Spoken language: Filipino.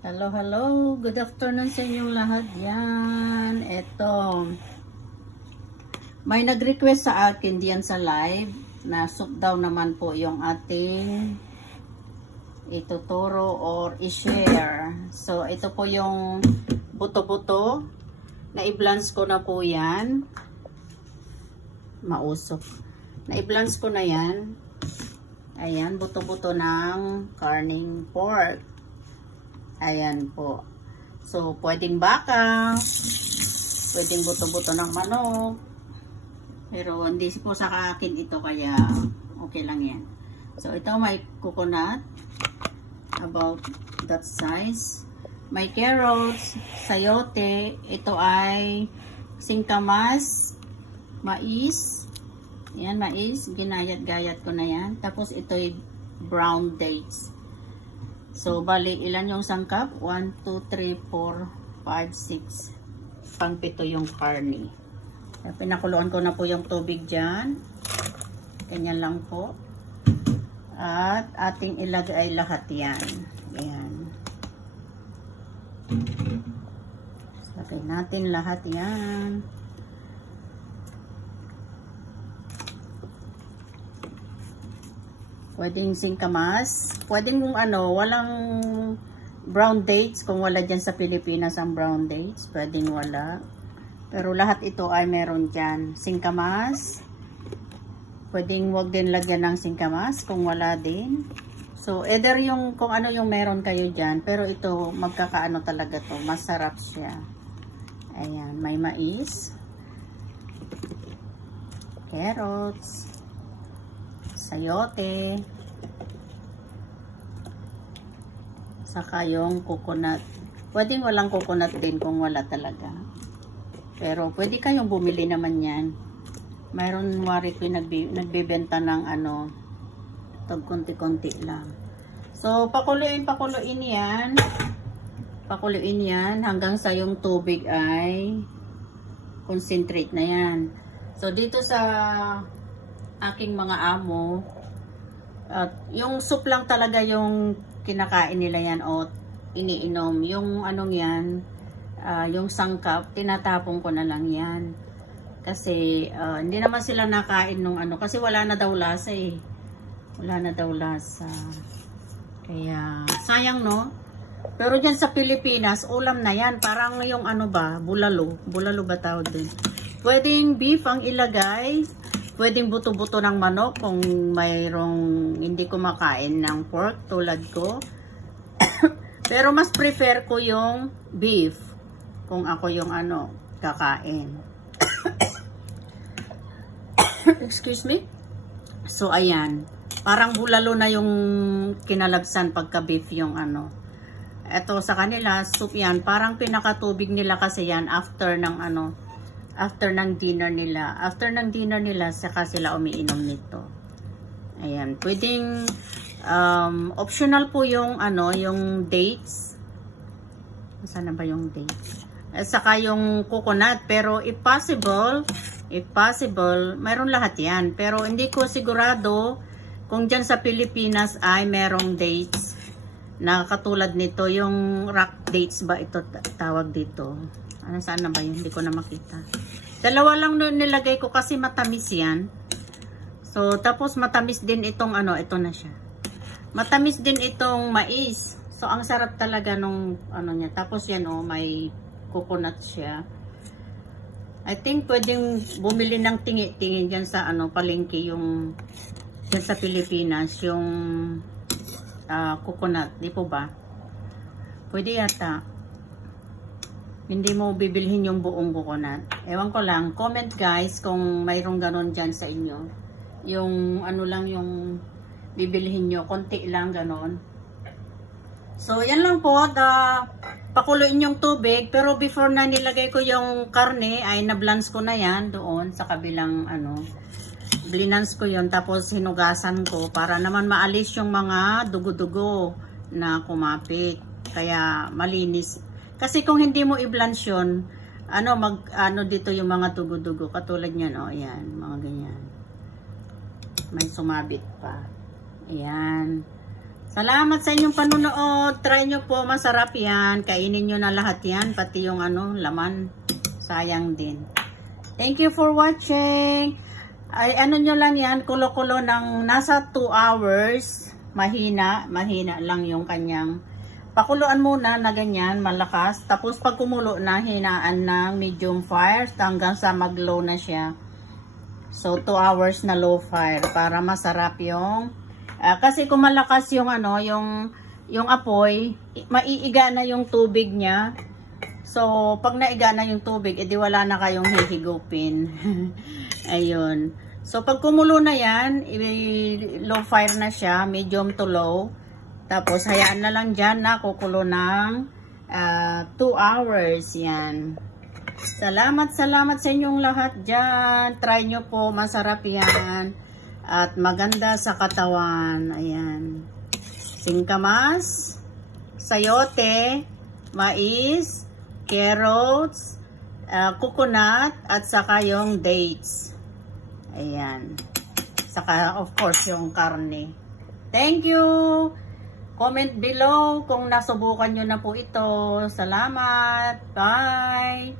Hello, hello. Good afternoon sa inyong lahat yan. Eto. May nag-request sa akin diyan sa live na soup daw naman po yung ating ituturo or i-share. So, ito po yung buto-buto. Na-i-blanch ko na po yan. Mausok. Na-i-blanch ko na yan. Ayan, buto-buto ng karning pork. Ayan po. So, pwedeng baka, pwedeng buto-buto ng manok. Pero hindi po sa akin ito kaya okay lang yan. So, ito may coconut. About that size. May carrots, sayote. Ito ay singkamas, mais. Ayan, mais. Ginayat-gayat ko na yan. Tapos ito ay brown dates. So, bali, ilan yung sangkap? 1, 2, 3, 4, 5, 6. Pang-pito yung karne. Pinakuluan ko na po yung tubig dyan. Ganyan lang po. At ating ilagay lahat yan. Ayan. Lagay natin lahat yan. Pwedeng singkamas. Pwedeng kung ano, walang brown dates. Kung wala dyan sa Pilipinas ang brown dates, pwedeng wala. Pero lahat ito ay meron dyan. Singkamas. Pwedeng wag din lagyan ng singkamas kung wala din. So, either yung kung ano yung meron kayo dyan. Pero ito, magkakaano talaga to. Masarap siya. Ayan, may mais. Carrots. Sayote. Saka yung coconut. Pwedeng walang coconut din kung wala talaga. Pero pwede kayong bumili naman yan. Mayroon wari ko nagbebenta ng ano, tag konti-konti lang. So, pakuluin yan. Pakuluin yan hanggang sa yung tubig ay concentrate na yan. So, dito sa aking mga amo, yung soup lang talaga yung kinakain nila yan o iniinom. Yung anong yan, yung sangkap, tinatapon ko na lang yan. Kasi hindi naman sila nakain nung ano, kasi wala na daw lasa eh. Wala na daw lasa. Kaya, sayang no? Pero dyan sa Pilipinas, ulam na yan. Parang yung ano ba, bulalo. Bulalo ba tawag din? Pwedeng beef ang ilagay. Pwedeng buto-buto ng manok kung mayroong hindi kumakain ng pork tulad ko. Pero mas prefer ko yung beef kung ako yung ano, kakain. Excuse me? So, ayan. Parang bulalo na yung kinalabsan pagka beef yung ano. Ito sa kanila, soup yan. Parang pinakatubig nila kasi yan after ng ano, after ng dinner nila. After ng dinner nila, saka sila umiinom nito. Ayan. Pwedeng, optional po yung, ano, yung dates. Saan na ba yung dates? Saka yung coconut. Pero if possible, mayroon lahat yan. Pero hindi ko sigurado kung dyan sa Pilipinas ay merong dates na katulad nito. Yung rock dates ba ito tawag dito? Ano, saan na ba yun? Hindi ko na makita. Dalawa lang nilagay ko kasi matamis yan. So, tapos matamis din itong ano, ito na siya. Matamis din itong mais. So, ang sarap talaga nung ano niya. Tapos yan oh, may coconut siya. I think pwedeng bumili ng tingi-tingi dyan sa ano, palengke yung dyan sa Pilipinas. Yung coconut. Di po ba? Pwede yata. Hindi mo bibilhin yung buong coconut. Ewan ko lang. Comment guys kung mayroong ganon dyan sa inyo. Yung ano lang yung bibilhin nyo. Konti lang ganon. So, yan lang po. Pakuluin yung tubig. Pero before na nilagay ko yung karne, ay na-blanch ko na yan doon sa kabilang ano. Blinance ko yun. Tapos hinugasan ko para naman maalis yung mga dugo-dugo na kumapit. Kaya malinis. Kasi kung hindi mo i-blanch yun, ano dito yung mga dugo-dugo. Katulad niyan, oh, ayan, mga ganyan. May sumabit pa. Ayan. Salamat sa inyong panunood. Try nyo po, masarap yan. Kainin nyo na lahat yan, pati yung laman. Sayang din. Thank you for watching. Ay, nyo lang yan, kulo-kulo ng nasa 2 hours. Mahina lang yung kanyang. Pakuluan muna na ganyan, malakas. Tapos pag kumulo na, hinaan ng medium fire hanggang sa mag-low na siya. So, 2 hours na low fire para masarap yung kasi kung malakas yung yung apoy, maiiga na yung tubig niya. So, pag naiga na yung tubig, edi wala na kayong hihigupin. Ayun. So, pag kumulo na yan, low fire na siya, medium to low. Tapos, hayaan na lang dyan na kukulo ng 2 hours. Yan. Salamat sa inyong lahat dyan. Try nyo po, masarap yan. At maganda sa katawan. Ayan. Singkamas, sayote, mais, carrots, coconut, at saka yung dates. Ayan. Saka, of course, yung karne. Thank you! Comment below kung nasubukan nyo na po ito. Salamat! Bye!